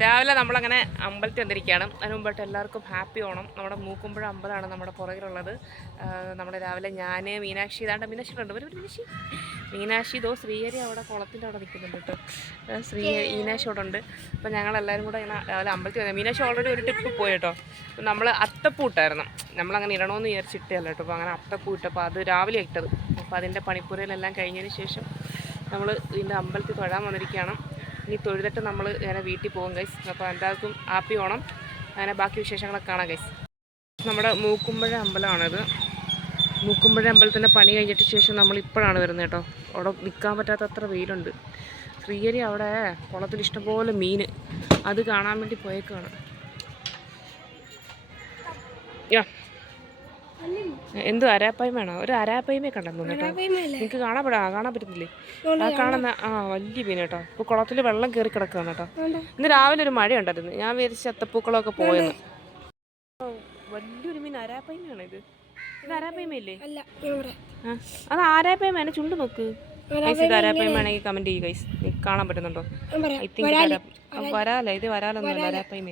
രാവിലെ നമ്മളങ്ങനെ അമ്പലത്തിൽ വന്നിരിക്കുകയാണ്. അതിന് മുമ്പായിട്ട് എല്ലാവർക്കും ഹാപ്പി ഓണം. നമ്മുടെ മൂക്കുമ്പുഴ അമ്പലമാണ് നമ്മുടെ പുറകിലുള്ളത്. നമ്മുടെ രാവിലെ ഞാൻ മീനാക്ഷി ഇതാണ്ട് മീനാക്ഷി ഉണ്ട് മീനാക്ഷി ശ്രീഹരി അവിടെ കുളത്തിൻ്റെ അവിടെ നിൽക്കുന്നുണ്ട് കേട്ടോ. മീനാക്ഷി അവിടെ ഉണ്ട്. അപ്പോൾ ഞങ്ങളെല്ലാവരും കൂടെ ഇങ്ങനെ രാവിലെ അമ്പലത്തിൽ വന്നത്. മീനാക്ഷി ഓൾറെഡി ഒരു ട്രിപ്പ് പോയി കേട്ടോ. അപ്പോൾ നമ്മൾ അത്തപ്പൂ ഇട്ടായിരുന്നു. നമ്മളങ്ങനെ ഇടണമെന്ന് വിചാരിച്ചിട്ടല്ല കേട്ടോ. അപ്പോൾ അങ്ങനെ അത്തപ്പൂ ഇട്ടപ്പോൾ അത് രാവിലെ ഇട്ടത്. അപ്പോൾ അതിൻ്റെ പണിപ്പുരയിലെല്ലാം കഴിഞ്ഞതിന് ശേഷം നമ്മൾ ഇതിൻ്റെ അമ്പലത്തിൽ തൊഴാൻ വന്നിരിക്കുകയാണ്. ഇനി തൊഴുതിട്ട് നമ്മൾ ഇങ്ങനെ വീട്ടിൽ പോകും ഗൈസ്. അപ്പോൾ എല്ലാവർക്കും ഹാപ്പി ഓണം. അങ്ങനെ ബാക്കി വിശേഷങ്ങളൊക്കെ കാണാം ഗൈസ്. നമ്മുടെ മൂക്കുമ്പുഴ അമ്പലമാണിത്. മൂക്കുമ്പുഴ അമ്പലത്തിൻ്റെ പണി കഴിഞ്ഞിട്ട് ശേഷം നമ്മൾ ഇപ്പോഴാണ് വരുന്നത് കേട്ടോ. അവിടെ നിൽക്കാൻ പറ്റാത്തത്ര വെയിലുണ്ട്. ശ്രീഹരി അവിടെ കുളത്തിൽ ഇഷ്ടംപോലെ മീൻ, അത് കാണാൻ വേണ്ടി പോയേക്കാണ്. എന്തോ അരാപ്പായ്മയാണോ? ഒരു അരാപ്പായ്മയെ കണ്ടെന്നു കേട്ടോ. എനിക്ക് കാണാൻ പറ്റുന്നില്ലേ? ആ കാണുന്ന വലിയ മീൻ കേട്ടോ. ഇപ്പോൾ കുളത്തിൽ വെള്ളം കയറി കിടക്കുകയാണ് കേട്ടോ. ഇന്ന് രാവിലെ ഒരു മഴ ഉണ്ടായിരുന്നു. ഞാൻ വിചാരിച്ച അത്തപ്പൂക്കളമൊക്കെ പോയെന്ന്. വലിയൊരു മീൻ അരാപ്പായ്മയാണോ ഇത്? ഇത് അരാപ്പായ്മയല്ലേ? അത് ആരാപ്പായ്മയാണ്. ചുണ്ട് നോക്ക്. ഇത് അരാപ്പായ്മയാണെങ്കിൽ കമൻറ്റ് ചെയ്യുക ഗൈസ്. കാണാൻ പറ്റുന്നുണ്ടോ? ഐ തിങ്ക് വരാല. ഇത് വരാലൊന്നുമല്ല, അരാപ്പായ്മ.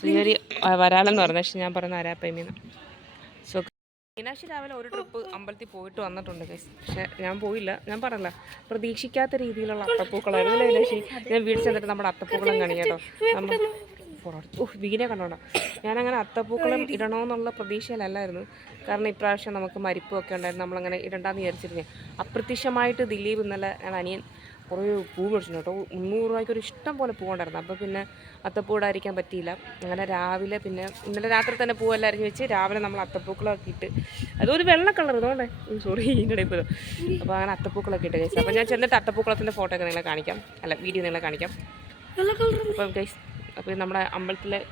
ശ്രീഹരി വരാലെന്ന് പറഞ്ഞു, പക്ഷെ ഞാൻ പറയുന്ന അരാപ്പായ്മ. സോ മീനാക്ഷി രാവിലെ ഒരു ട്രിപ്പ് അമ്പലത്തിൽ പോയിട്ട് വന്നിട്ടുണ്ട് ഗൈസ്. പക്ഷെ ഞാൻ പോയില്ല. ഞാൻ പറഞ്ഞല്ല, പ്രതീക്ഷിക്കാത്ത രീതിയിലുള്ള അത്തപ്പൂക്കളായിരുന്നു മീനാക്ഷി. ഞാൻ വീട്ടിൽ ചെന്നിട്ട് നമ്മുടെ അത്തപ്പൂക്കളം കാണിക്കാം കേട്ടോ. നമ്മൾ വീനെ കണ്ടോണ്ട. ഞാനങ്ങനെ അത്തപ്പൂക്കളം ഇടണമെന്നുള്ള പ്രതീക്ഷയിലല്ലായിരുന്നു. കാരണം ഇപ്രാവശ്യം നമുക്ക് മരിപ്പൊക്കെ ഉണ്ടായിരുന്നു. നമ്മളങ്ങനെ ഇടണ്ടെന്ന് വിചാരിച്ചിരുന്നേ. അപ്രത്യക്ഷമായിട്ട് ദിലീപ് ഇന്നലെ ഞാൻ അനിയൻ കുറേ പൂ മേടിച്ചു കേട്ടോ. 300 രൂപയ്ക്ക് ഒരു ഇഷ്ടം പോലെ പൂവുണ്ടായിരുന്നു. അപ്പോൾ പിന്നെ അത്തപ്പൂ ഇടാതിരിക്കാൻ പറ്റിയില്ല. അങ്ങനെ രാവിലെ പിന്നെ ഇന്നലെ രാത്രി തന്നെ പൂവെല്ലാം അരിഞ്ഞ് വെച്ച് രാവിലെ നമ്മൾ അത്തപ്പൂക്കളൊക്കെ ഇട്ട്, അതൊരു വെള്ള കളർ ഇതുകൊണ്ടേ സോറി ഇതിൻ്റെ ഇപ്പോൾ. അപ്പോൾ അങ്ങനെ അത്തപ്പൂക്കളൊക്കെ ഇട്ട് ഗൈസ്. അപ്പോൾ ഞാൻ ചെന്നിട്ട് അത്തപ്പൂക്കളത്തിൻ്റെ ഫോട്ടോ ഒക്കെ നിങ്ങളെ കാണിക്കാം, വീഡിയോ നിങ്ങളെ കാണിക്കാം. അപ്പം ഗൈസ്, അപ്പോൾ നമ്മുടെ അമ്പലത്തിലെ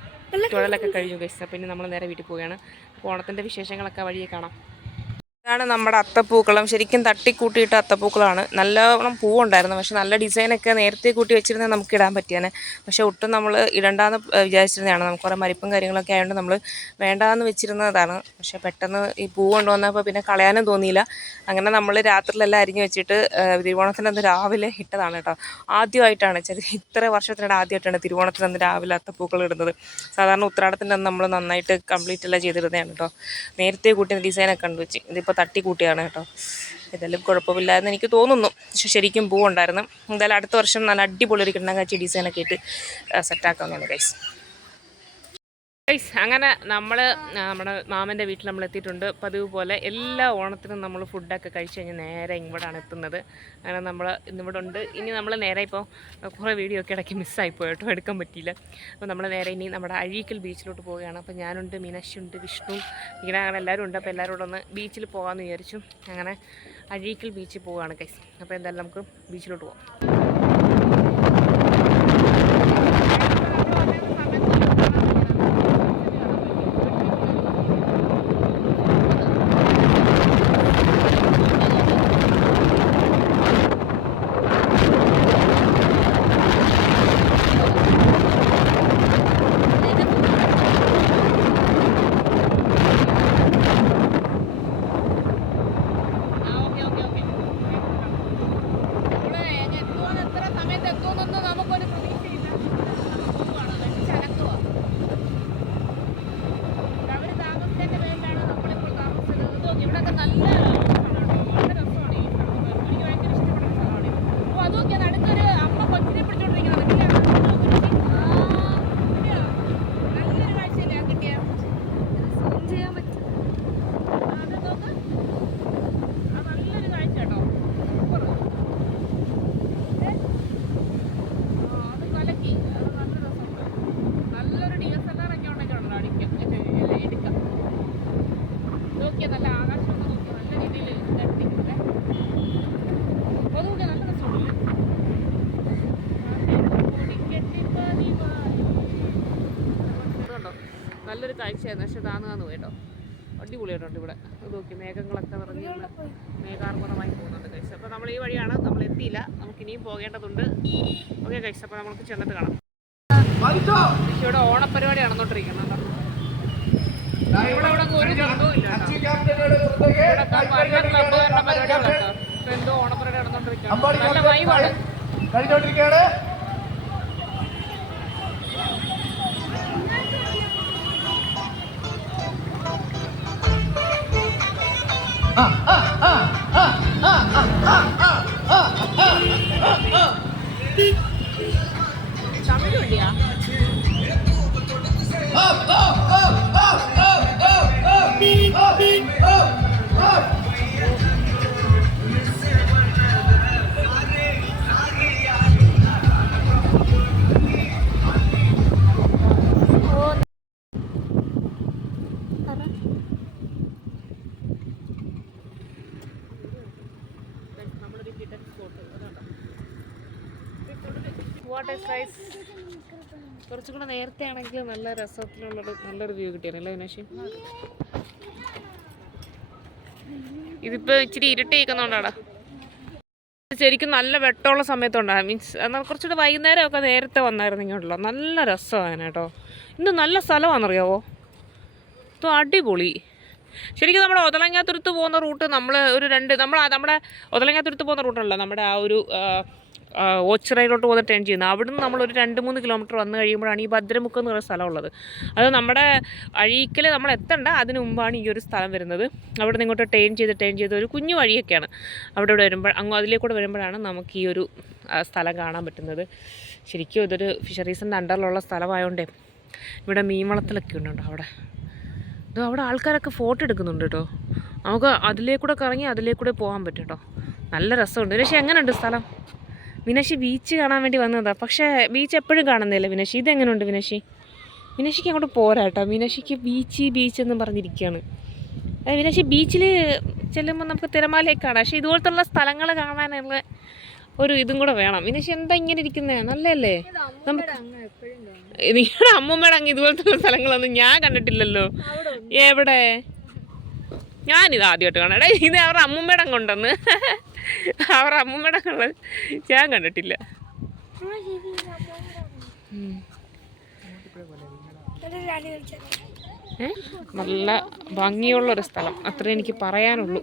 തൊഴലൊക്കെ കഴിഞ്ഞു ഗൈസ്. അപ്പോൾ ഇനി നമ്മൾ നേരെ വീട്ടിൽ പോവുകയാണ്. അപ്പോൾ ഓണത്തിൻ്റെ വിശേഷങ്ങളൊക്കെ വഴിയെ കാണാം. ഇതാണ് നമ്മുടെ അത്തപ്പൂക്കളം. ശരിക്കും തട്ടിക്കൂട്ടിയിട്ട അത്തപ്പൂക്കളമാണ്. നല്ലോണം പൂവുണ്ടായിരുന്നു. പക്ഷെ നല്ല ഡിസൈനൊക്കെ നേരത്തെ കൂട്ടി വെച്ചിരുന്നത് നമുക്ക് ഇടാൻ പറ്റിയാണ്. പക്ഷേ ഒട്ടും നമ്മൾ ഇടണ്ടാന്ന് വിചാരിച്ചിരുന്നതാണ്. നമുക്ക് കുറേ മരിപ്പും കാര്യങ്ങളൊക്കെ ആയതുകൊണ്ട് നമ്മൾ വേണ്ടാന്ന് വെച്ചിരുന്നതാണ്. പക്ഷേ പെട്ടെന്ന് ഈ പൂ കൊണ്ടുവന്നപ്പോൾ പിന്നെ കളയാനും തോന്നിയില്ല. അങ്ങനെ നമ്മൾ രാത്രിയിലെല്ലാം അരിഞ്ഞ് വെച്ചിട്ട് തിരുവോണത്തിനന്ന് രാവിലെ ഇട്ടതാണ് കേട്ടോ. ആദ്യമായിട്ടാണ് ഇത്ര വർഷത്തിനിടെ ആദ്യമായിട്ടാണ് തിരുവോണത്തിനന്ന് രാവിലെ അത്തപ്പൂക്കൾ ഇടുന്നത്. സാധാരണ ഉത്രാടത്തിൻ്റെ അന്ന് നമ്മൾ നന്നായിട്ട് കംപ്ലീറ്റ് എല്ലാം ചെയ്തിരുന്നതാണ് കേട്ടോ. നേരത്തെ കൂട്ടിയ ഡിസൈനൊക്കെ കണ്ടുവെച്ച് ഇതിപ്പോൾ തട്ടിക്കൂട്ടിയാണ് കേട്ടോ. ഇതെല്ലാം കുഴപ്പമില്ലായെന്ന് എനിക്ക് തോന്നുന്നു. പക്ഷെ ശരിക്കും പൂവുണ്ടായിരുന്നു. എന്തായാലും അടുത്ത വർഷം നല്ല അടിപൊളി ഒരു കിണ്ണക്കാച്ചി ഡിസൈനൊക്കെ ഇട്ട് സെറ്റാക്കാം ഗൈസ്. അങ്ങനെ നമ്മൾ നമ്മുടെ മാമൻ്റെ വീട്ടിൽ നമ്മൾ എത്തിയിട്ടുണ്ട്. പതിവ് പോലെ എല്ലാ ഓണത്തിനും നമ്മൾ ഫുഡൊക്കെ കഴിച്ച് കഴിഞ്ഞ് നേരെ ഇങ്ങോട്ടാണ് എത്തുന്നത്. അങ്ങനെ നമ്മൾ ഇന്നിവിടെ ഉണ്ട്. ഇനി നമ്മൾ നേരെ ഇപ്പോൾ കുറേ വീഡിയോ ഒക്കെ ഇടയ്ക്ക് മിസ്സായിപ്പോയി കേട്ടോ, എടുക്കാൻ പറ്റിയില്ല. അപ്പോൾ നമ്മൾ നേരെ ഇനി നമ്മുടെ അഴീക്കൽ ബീച്ചിലോട്ട് പോവുകയാണ്. അപ്പോൾ ഞാനുണ്ട്, മീനാക്ഷി ഉണ്ട്, വിഷ്ണു, ഇങ്ങനെ അങ്ങനെ എല്ലാവരും ഉണ്ട്. അപ്പോൾ എല്ലാവരും കൂടെ ഒന്ന് ബീച്ചിൽ പോകാമെന്ന് വിചാരിച്ചു. അങ്ങനെ അഴീക്കൽ ബീച്ചിൽ പോവുകയാണ് ഗൈസ്. അപ്പോൾ എന്തായാലും നമുക്ക് ബീച്ചിലോട്ട് പോകാം. നല്ലൊരു കാഴ്ചയായിരുന്നു. പക്ഷെ താന്നു പോയിട്ടോ. അടിപൊളിയായിട്ടുണ്ട് ഇവിടെ. അത് നോക്കി മേഘങ്ങളൊക്കെ നിറഞ്ഞ് മേഘാർമണമായി പോകുന്നുണ്ട് കഴിച്ച്. അപ്പോൾ നമ്മൾ ഈ വഴിയാണ്, നമ്മൾ എത്തിയില്ല, നമുക്ക് ഇനിയും പോകേണ്ടതുണ്ട്. ഓക്കെ കഴിച്ച്. അപ്പോൾ നമുക്ക് ചെന്നിട്ട് കാണാം. ഇവിടെ ഓണപ്പരിപാടി നടന്നുകൊണ്ടിരിക്കുന്നുണ്ടോ. ഇവിടെ ഒരു ബന്ധവും ഇല്ല. ഇവിടെ പല ക്ലബ്ബുകാരുടെ പരിപാടികളൊക്കെ എന്തോ ഓണപ്പരിപാടി നടന്നുകൊണ്ടിരിക്കുകയാണ്. നല്ല വൈബാണ്. വണ്ടിയാ? കുറച്ചും കൂടെ നേരത്തെ ആണെങ്കിൽ നല്ല രസത്തിലുള്ളൊരു നല്ലൊരു വ്യൂ കിട്ടിയാലല്ലേ വിനാശി? ഇതിപ്പോൾ ഇച്ചിരി ഇരുട്ടിയിരിക്കുന്നതുകൊണ്ടാണ്. ശരിക്കും നല്ല വെട്ടമുള്ള സമയത്തുണ്ടാകും. മീൻസ് എന്നാൽ കുറച്ചുകൂടെ വൈകുന്നേരമൊക്കെ നേരത്തെ വന്നായിരുന്നെങ്കിലോ നല്ല രസമാണ് കേട്ടോ. ഇന്ന് നല്ല സ്ഥലമാണെന്നറിയാവോ? ഇപ്പോൾ അടിപൊളി. ശരിക്കും നമ്മുടെ ഒതളങ്ങാത്തുരുത്ത് പോകുന്ന റൂട്ട് നമ്മൾ നമ്മുടെ ഒതളങ്ങാത്തുരുത്ത് പോകുന്ന റൂട്ടല്ല, നമ്മുടെ ആ ഒരു ഓച്ചിറയിലോട്ട് പോകുന്ന ടേൺ ചെയ്യുന്നത്. അവിടുന്ന് നമ്മളൊരു 2-3 കിലോമീറ്റർ വന്നു കഴിയുമ്പോഴാണ് ഈ ഭദ്രമുക്ക് എന്ന് പറയുന്ന സ്ഥലമുള്ളത്. അത് നമ്മുടെ അഴീക്കൽ നമ്മൾ എത്തണ്ട അതിന് മുമ്പാണ് ഈ ഒരു സ്ഥലം വരുന്നത്. അവിടെ നിന്ന് ഇങ്ങോട്ട് ടേൺ ചെയ്ത് ഒരു കുഞ്ഞു വഴിയൊക്കെയാണ്. അവിടെ വരുമ്പോൾ അതിലേക്കൂടെ വരുമ്പോഴാണ് നമുക്ക് ഈ ഒരു സ്ഥലം കാണാൻ പറ്റുന്നത്. ശരിക്കും ഇതൊരു ഫിഷറീസിൻ്റെ അണ്ടറിലുള്ള സ്ഥലമായതുകൊണ്ടേ ഇവിടെ മീൻ വളത്തിലൊക്കെ ഉണ്ട് അവിടെ. അവിടെ ആൾക്കാരൊക്കെ ഫോട്ടോ എടുക്കുന്നുണ്ട് കേട്ടോ. നമുക്ക് അതിലേക്കൂടെ കറങ്ങി അതിലേക്കൂടെ പോകാൻ പറ്റും കേട്ടോ. നല്ല രസമുണ്ട്. പക്ഷേ എങ്ങനെയുണ്ട് സ്ഥലം? വിനാശി ബീച്ച് കാണാൻ വേണ്ടി വന്നതാണ്. പക്ഷേ ബീച്ച് എപ്പോഴും കാണുന്നില്ല വിനാശി. ഇതെങ്ങനെയുണ്ട് വിനാശി? വിനാശിക്ക് അങ്ങോട്ട് പോരാ കേട്ടോ. വിനാശിക്ക് ബീച്ച് എന്നും പറഞ്ഞിരിക്കുകയാണ്. വിനാശി ബീച്ചിൽ ചെല്ലുമ്പോൾ നമുക്ക് തിരമാലയൊക്കെ കാണാം. പക്ഷേ ഇതുപോലത്തുള്ള സ്ഥലങ്ങൾ കാണാനുള്ള ഒരു ഇതും കൂടെ വേണം. വിനാശി എന്താ ഇങ്ങനെ ഇരിക്കുന്നത്? നല്ലതല്ലേ? നമുക്ക് നിങ്ങളുടെ അമ്മൂമ്മയുടെ അങ്ങ് ഇതുപോലത്തുള്ള സ്ഥലങ്ങളൊന്നും ഞാൻ കണ്ടിട്ടില്ലല്ലോ. എവിടെ? ഞാനിത് ആദ്യമായിട്ട് കാണാം. ഇത് അവരുടെ അമ്മൂമ്മയുടെ അങ്ങുണ്ടെന്ന്. അവരുടെ അമ്മൂമ്മയുടെ അങ്ങുള്ളത് ഞാൻ കണ്ടിട്ടില്ല. നല്ല ഭംഗിയുള്ളൊരു സ്ഥലം, അത്രേ എനിക്ക് പറയാനുള്ളൂ.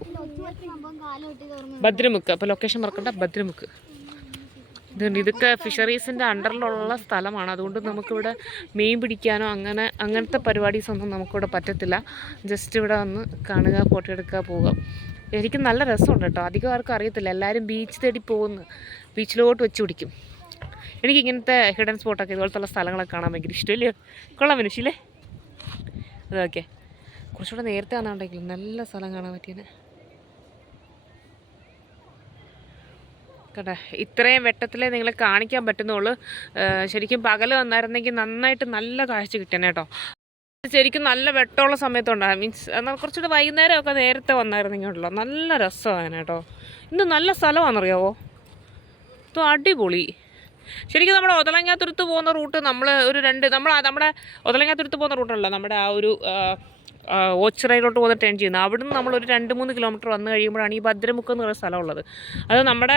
ഭദ്രമുക്ക്. അപ്പോൾ ലൊക്കേഷൻ മറക്കണ്ട, ഭദ്രമുക്ക്. ഇതൊക്കെ ഫിഷറീസിൻ്റെ അണ്ടറിലുള്ള സ്ഥലമാണ്. അതുകൊണ്ട് നമുക്കിവിടെ മീൻ പിടിക്കാനോ അങ്ങനത്തെ പരിപാടീസൊന്നും നമുക്കിവിടെ പറ്റത്തില്ല. ജസ്റ്റ് ഇവിടെ വന്ന് കാണുക, ഫോട്ടോ എടുക്കുക, പോവുക. ശരിക്കും നല്ല രസമുണ്ട് കേട്ടോ. അധികം ആർക്കും അറിയത്തില്ല. എല്ലാവരും ബീച്ച് തേടി പോകുന്നു, ബീച്ചിലോട്ട് വെച്ച് പിടിക്കും. എനിക്ക് ഇങ്ങനത്തെ ഹിഡൻ സ്പോട്ടൊക്കെ ഇതുപോലത്തുള്ള സ്ഥലങ്ങളൊക്കെ കാണാൻ ഭയങ്കര ഇഷ്ടമല്ലേ? കൊള്ളാം മനുഷ്യല്ലേ? അതൊക്കെ കുറച്ചുകൂടെ നേരത്തെ വന്നാണ്ടെങ്കിൽ നല്ല സ്ഥലം കാണാൻ പറ്റിയത് കേട്ടോ. ഇത്രയും വെട്ടത്തിലേ നിങ്ങളെ കാണിക്കാൻ പറ്റുന്നുള്ളൂ. ശരിക്കും പകൽ വന്നായിരുന്നെങ്കിൽ നന്നായിട്ട് നല്ല കാഴ്ച കിട്ടണേ കേട്ടോ. ശരിക്കും നല്ല വെട്ടമുള്ള സമയത്തുണ്ടാകും. മീൻസ് എന്നാൽ കുറച്ചുകൂടെ വൈകുന്നേരമൊക്കെ നേരത്തെ വന്നായിരുന്നെങ്കിലോ നല്ല രസമാണ് കേട്ടോ. ഇന്ന് നല്ല സ്ഥലമാണെന്നറിയാവോ? ഇപ്പോൾ അടിപൊളി. ശരിക്കും നമ്മുടെ ഒതളങ്ങാത്തുരുത്ത് പോകുന്ന റൂട്ട് നമ്മുടെ ഒതളങ്ങാത്തുരുത്ത് പോകുന്ന റൂട്ടല്ല, നമ്മുടെ ആ ഒരു ഓച്ചിറയിലോട്ട് പോകുന്ന ടേൺ ചെയ്യുന്നത്. അവിടുന്ന് നമ്മളൊരു 2-3 കിലോമീറ്റർ വന്നു കഴിയുമ്പോഴാണ് ഈ ഭദ്രമുക്ക് എന്ന് പറയുന്ന സ്ഥലമുള്ളത്. അത് നമ്മുടെ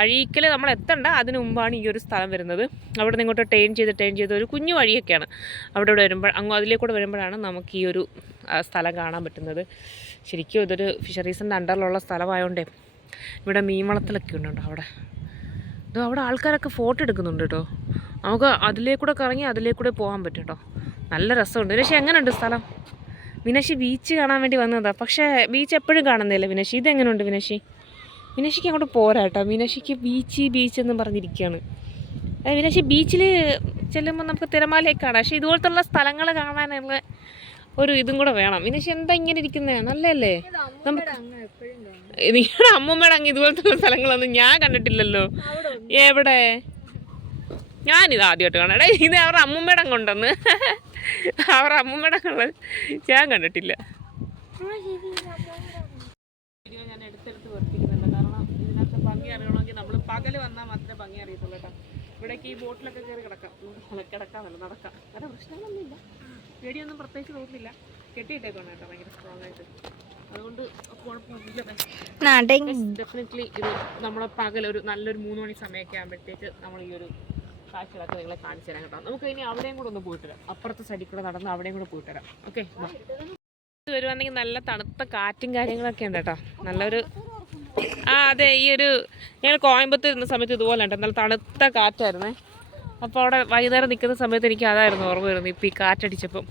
അഴീക്കൽ നമ്മൾ എത്തണ്ട അതിന് മുമ്പാണ് ഈ ഒരു സ്ഥലം വരുന്നത്. അവിടെ നിന്ന് ഇങ്ങോട്ട് ടേൺ ചെയ്ത് ഒരു കുഞ്ഞു വഴിയൊക്കെയാണ്. അവിടെ വരുമ്പോൾ അതിലേക്കൂടെ വരുമ്പോഴാണ് നമുക്ക് ഈ ഒരു സ്ഥലം കാണാൻ പറ്റുന്നത്. ശരിക്കും ഇതൊരു ഫിഷറീസിൻ്റെ അണ്ടറിലുള്ള സ്ഥലമായതുകൊണ്ടേ ഇവിടെ മീൻ വളത്തിലൊക്കെ ഉണ്ട് അവിടെ. അവിടെ ആൾക്കാരൊക്കെ ഫോട്ടോ എടുക്കുന്നുണ്ട് കേട്ടോ. നമുക്ക് അതിലേക്കൂടെ കറങ്ങി അതിലേക്കൂടെ പോകാൻ പറ്റും കേട്ടോ. നല്ല രസമുണ്ട്. പക്ഷേ എങ്ങനെയുണ്ട് സ്ഥലം? വിനാശി ബീച്ച് കാണാൻ വേണ്ടി വന്നതാണ്. പക്ഷേ ബീച്ച് എപ്പോഴും കാണുന്നില്ല വിനാശി. ഇതെങ്ങനെയുണ്ട് വിനാശി? വിനാശിക്ക് അങ്ങോട്ട് പോരാ കേട്ടോ. വിനാശിക്ക് ബീച്ച് എന്നും പറഞ്ഞിരിക്കുകയാണ്. വിനാശി ബീച്ചിൽ ചെല്ലുമ്പോൾ നമുക്ക് തിരമാലയൊക്കെ കാണാം. പക്ഷേ ഇതുപോലത്തുള്ള സ്ഥലങ്ങൾ കാണാനുള്ള ഒരു ഇതും കൂടെ വേണം. വിനാശി എന്താ ഇങ്ങനെ ഇരിക്കുന്നത്? നല്ലതല്ലേ? നമുക്ക് നിങ്ങളുടെ അമ്മൂമ്മയുടെ അങ്ങ് ഇതുപോലത്തുള്ള സ്ഥലങ്ങളൊന്നും ഞാൻ കണ്ടിട്ടില്ലല്ലോ. എവിടെ? ഞാനിത് ആദ്യമായിട്ട് കാണാം. ഇത് അവരുടെ അമ്മൂമ്മയുടെ അങ്ങുണ്ടെന്ന്. അവരുടെ അമ്മൂമ്മയുടെ അങ്ങുള്ളത് ഞാൻ കണ്ടിട്ടില്ല. ഞാൻ എടുത്തെടുത്ത് വർത്തിക്കുന്നുണ്ട്. കാരണം ഇതിനകത്ത് ഭംഗി അറിയണമെങ്കിൽ നമ്മൾ പകൽ വന്നാൽ മാത്രമേ ഭംഗി അറിയത്തുള്ളൂ കേട്ടോ. ഇവിടേക്ക് ഈ ബോട്ടിലൊക്കെ കയറി കിടക്കാമല്ലോ, നടക്കാം. വേറെ പ്രശ്നങ്ങളൊന്നുമില്ല. പേടിയൊന്നും പ്രത്യേകിച്ച് തോന്നുന്നില്ല. കെട്ടിയിട്ടേക്കാണ് കേട്ടോ ഭയങ്കര സ്ട്രോങ് ആയിട്ട്. അതുകൊണ്ട് കുഴപ്പമൊന്നുമില്ല. ഡെഫിനറ്റ്ലി ഇത് നമ്മളെ പകൽ ഒരു നല്ലൊരു 3 മണി സമയമൊക്കെ ആകുമ്പോഴത്തേക്ക് നമ്മൾ ഈ ഒരു കാഴ്ചകളൊക്കെ നിങ്ങളെ കാണിച്ചു തരാം കേട്ടോ. നമുക്ക് ഇനി അവിടെയും കൂടെ ഒന്ന് പോയിട്ട് വരാം. അപ്പുറത്തെ സൈഡിൽ കൂടെ നടന്ന് അവിടെയും കൂടെ പോയിട്ട് വരാം. ഓക്കെ, വരുവാണെങ്കിൽ നല്ല തണുത്ത കാറ്റും കാര്യങ്ങളൊക്കെ ഉണ്ട് കേട്ടോ. നല്ലൊരു അതെ, ഈ ഒരു ഞങ്ങൾ കോയമ്പത്തൂർ ഇരുന്ന സമയത്ത് ഇതുപോലെ ഉണ്ട്. നല്ല തണുത്ത കാറ്റായിരുന്നേ. അപ്പോൾ അവിടെ വൈകുന്നേരം നിൽക്കുന്ന സമയത്ത് എനിക്ക് അതായിരുന്നു ഓർമ്മ വരുന്നത്. ഇപ്പോൾ ഈ കാറ്റടിച്ചപ്പം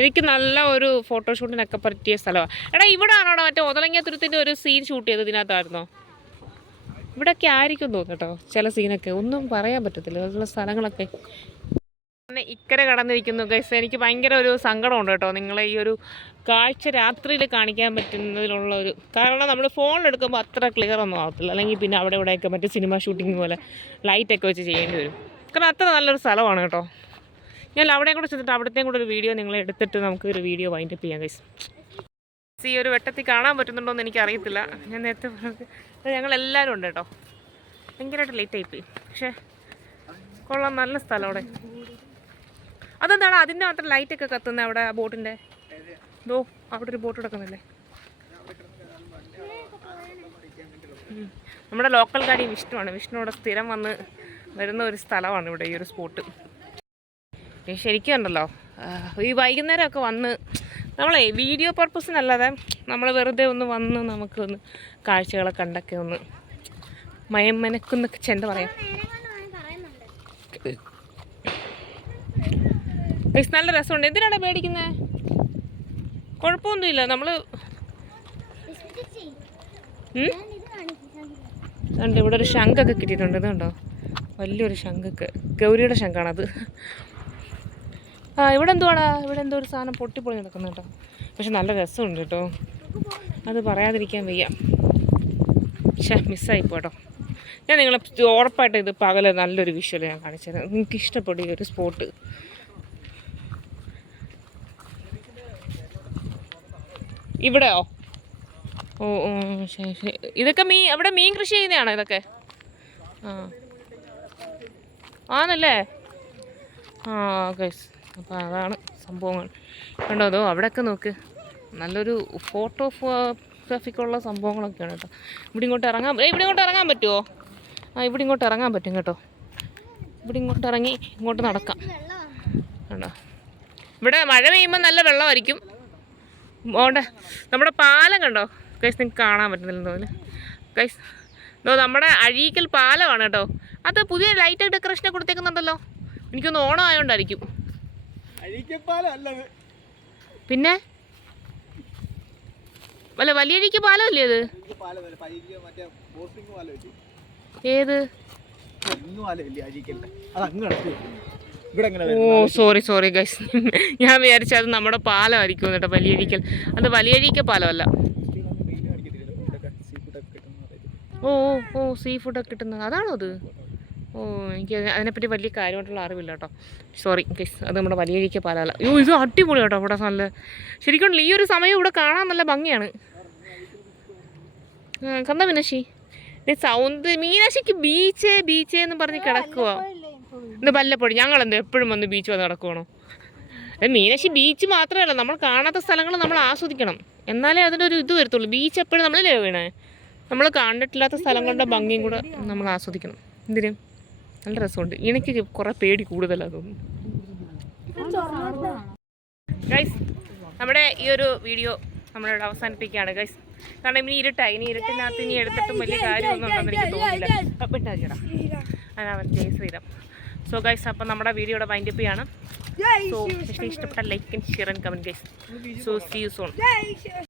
എനിക്ക് നല്ല ഒരു ഫോട്ടോഷൂട്ടിനൊക്കെ പറ്റിയ സ്ഥലമാണ്. എടാ, ഇവിടെ ആണോ മറ്റേ ഒതളങ്ങാത്തുരുത്തിൻ്റെ ഒരു സീൻ ഷൂട്ട് ചെയ്തത്? ഇതിനകത്തായിരുന്നോ? ഇവിടെയൊക്കെ ആയിരിക്കും തോന്നുന്നു കേട്ടോ ചില സീനൊക്കെ, ഒന്നും പറയാൻ പറ്റത്തില്ല അതുള്ള സ്ഥലങ്ങളൊക്കെ. പിന്നെ ഇക്കരെ കടന്നിരിക്കുന്നു ഗൈസ്. എനിക്ക് ഭയങ്കര ഒരു സങ്കടമുണ്ട് കേട്ടോ നിങ്ങളെ ഈ ഒരു കാഴ്ച രാത്രിയിൽ കാണിക്കാൻ പറ്റുന്നതിലുള്ള ഒരു, കാരണം നമ്മൾ ഫോണിലെടുക്കുമ്പോൾ അത്ര ക്ലിയർ ഒന്നും ആവത്തില്ല, അല്ലെങ്കിൽ പിന്നെ അവിടെ ഇവിടെയൊക്കെ മറ്റേ സിനിമ ഷൂട്ടിങ് പോലെ ലൈറ്റൊക്കെ വെച്ച് ചെയ്യേണ്ടി വരും. കാരണം അത്ര നല്ലൊരു സ്ഥലമാണ് കേട്ടോ. ഞാൻ അവിടെയും കൂടെ ചെന്നിട്ട് അവിടത്തെയും കൂടെ ഒരു വീഡിയോ നിങ്ങളെ എടുത്തിട്ട് നമുക്കൊരു വീഡിയോ വൈൻഡപ്പ് ചെയ്യാം ഗൈസ്. ഈ ഒരു വെട്ടത്തിൽ കാണാൻ പറ്റുന്നുണ്ടോ എന്ന് എനിക്കറിയത്തില്ല. ഞാൻ നേരത്തെ പറഞ്ഞത് ഞങ്ങളെല്ലാവരും ഉണ്ട് കേട്ടോ. ഭയങ്കരമായിട്ട് ലേറ്റായിപ്പോയി, പക്ഷേ കൊള്ളാം, നല്ല സ്ഥലം അവിടെ. അതെന്താണ് അതിൻ്റെ മാത്രം ലൈറ്റൊക്കെ കത്തുന്നത് അവിടെ ആ ബോട്ടിൻ്റെ? ദോ അവിടെ ഒരു ബോട്ട് കിടക്കുന്നില്ലേ. നമ്മുടെ ലോക്കൽ ഗാഡി വിഷ്ണുവാണ്. വിഷ്ണു ഇവിടെ സ്ഥിരം വരുന്ന ഒരു സ്ഥലമാണ് ഇവിടെ ഈ ഒരു സ്പോട്ട്. ശരിക്കും ഉണ്ടല്ലോ ഈ വൈകുന്നേരമൊക്കെ വന്ന് നമ്മളെ വീഡിയോ പർപ്പസിനല്ലാതെ നമ്മൾ വെറുതെ ഒന്ന് വന്ന് നമുക്കൊന്ന് കാഴ്ചകളെ കണ്ടൊക്കെ ഒന്ന് മയമ്മനക്കുന്നൊക്കെ ചെന്ത പറയാം. നല്ല രസമുണ്ട്. എന്തിനാണ് പേടിക്കുന്നത്? കുഴപ്പമൊന്നുമില്ല. നമ്മൾ ഉണ്ട് ഇവിടെ ഒരു ശംഖൊക്കെ കിട്ടിയിട്ടുണ്ട്. ഇതുണ്ടോ വലിയൊരു ശംഖൊക്കെ, ഗൗരിയുടെ ശംഖാണത്. ഇവിടെ എന്തുവാടാ, ഇവിടെ എന്തോ ഒരു സാധനം പൊട്ടിപ്പൊളി നടക്കുന്നു കേട്ടോ. പക്ഷെ നല്ല രസമുണ്ട് കേട്ടോ, അത് പറയാതിരിക്കാൻ വയ്യ. പക്ഷേ മിസ്സായിപ്പോ കേട്ടോ. ഞാൻ നിങ്ങളെ ഉറപ്പായിട്ട് ഇത് പകല് നല്ലൊരു വിഷ്വൽ ഞാൻ കാണിച്ചത്. എനിക്ക് ഇഷ്ടപ്പെടും ഈ ഒരു സ്പോട്ട്. ഇവിടെയോ? ഓ ഓ ശരി ശരി. ഇതൊക്കെ അവിടെ മീൻ കൃഷി ചെയ്യുന്നതാണോ ഇതൊക്കെ? ആണല്ലേ. ഗൈസ് അപ്പോൾ അതാണ് സംഭവങ്ങൾ. കണ്ടോ അതോ അവിടെയൊക്കെ നോക്ക്, നല്ലൊരു ഫോട്ടോഗ്രാഫിക്കുള്ള സംഭവങ്ങളൊക്കെയാണ് കേട്ടോ. ഇവിടെ ഇങ്ങോട്ട് ഇറങ്ങാൻ പറ്റുമോ? ഇവിടെ ഇങ്ങോട്ട് ഇറങ്ങാൻ പറ്റും കേട്ടോ. ഇവിടെ ഇങ്ങോട്ട് ഇറങ്ങി ഇങ്ങോട്ട് നടക്കാം. കണ്ടോ ഇവിടെ മഴ പെയ്യുമ്പോൾ നല്ല വെള്ളമായിരിക്കും. ഓടെ നമ്മുടെ പാലം കണ്ടോ ഗൈസ്, നിങ്ങൾക്ക് കാണാൻ പറ്റുന്നില്ല തോന്നുന്നു ഗൈസ്. നമ്മുടെ അഴീക്കൽ പാലമാണ് കേട്ടോ. അത് പുതിയ ലൈറ്റ് ഡെക്കറേഷനെ കൊടുത്തേക്കുന്നുണ്ടല്ലോ. എനിക്കൊന്ന് ഓണം ആയതുകൊണ്ടായിരിക്കും. പിന്നെ വല്ല വലിയഴിക്ക് പാലമല്ലേ അത്? ഏത്? ഓ സോറി ഗൈസ്, ഞാൻ വിചാരിച്ച അത് നമ്മുടെ പാലമായിരിക്കും കേട്ടോ, വലിയഴിക്കൽ. അത് വലിയഴിക്ക പാലമല്ല. ഓ സീ ഫുഡൊക്കെ കിട്ടുന്നത് അതാണോ അത്? ഓ എനിക്ക് അതിനെപ്പറ്റി വലിയ കാര്യമായിട്ടുള്ള അറിവില്ല കേട്ടോ, സോറി ഗൈസ്. അത് നമ്മുടെ വലിയഴിക്ക പാലമല്ല. ഇത് അടിപൊളി കേട്ടോ. ഇവിടെ നല്ല ശരിക്കും ഈ ഒരു സമയം ഇവിടെ കാണാൻ നല്ല ഭംഗിയാണ്. കണ്ട മീനാക്ഷി മീനാക്ഷിക്ക് ബീച്ച് എന്ന് പറഞ്ഞ് കിടക്കുവോ? ഇത് വല്ലപ്പോഴും ഞങ്ങളെന്ത് എപ്പോഴും വന്ന് ബീച്ച് വന്ന് കിടക്കുവാണോ? മീനാക്ഷി ബീച്ച് മാത്രമല്ല, നമ്മൾ കാണാത്ത സ്ഥലങ്ങൾ നമ്മൾ ആസ്വദിക്കണം, എന്നാലേ അതിനൊരു ഇത് വരത്തുള്ളൂ. ബീച്ച് എപ്പോഴും നമ്മളല്ലേ വീണേ, നമ്മൾ കണ്ടിട്ടില്ലാത്ത സ്ഥലങ്ങളുടെ ഭംഗിയും കൂടെ നമ്മൾ ആസ്വദിക്കണം. എന്തിനും നല്ല രസമുണ്ട്. എനിക്ക് കുറേ പേടി കൂടുതലാണ് തോന്നുന്നു ഗൈസ്. നമ്മുടെ ഈ ഒരു വീഡിയോ നമ്മളിവിടെ അവസാനിപ്പിക്കുകയാണ് ഗൈസ്. കാരണം ഇനി ഇരുട്ടിനകത്ത് ഇനി എടുത്തിട്ടും വലിയ കാര്യമൊന്നും ഉണ്ടെന്ന് എനിക്ക് തോന്നുന്നില്ല. വിട്ടാ അതാണ് ജയ് ശ്രീറാം. സോ ഗൈസ്, അപ്പം നമ്മുടെ വീഡിയോയുടെ വൈൻഡപ്പ് ചെയ്യാണ്. സോ ഇഷ്ടപ്പെട്ട like and share and comment guys. So see you soon.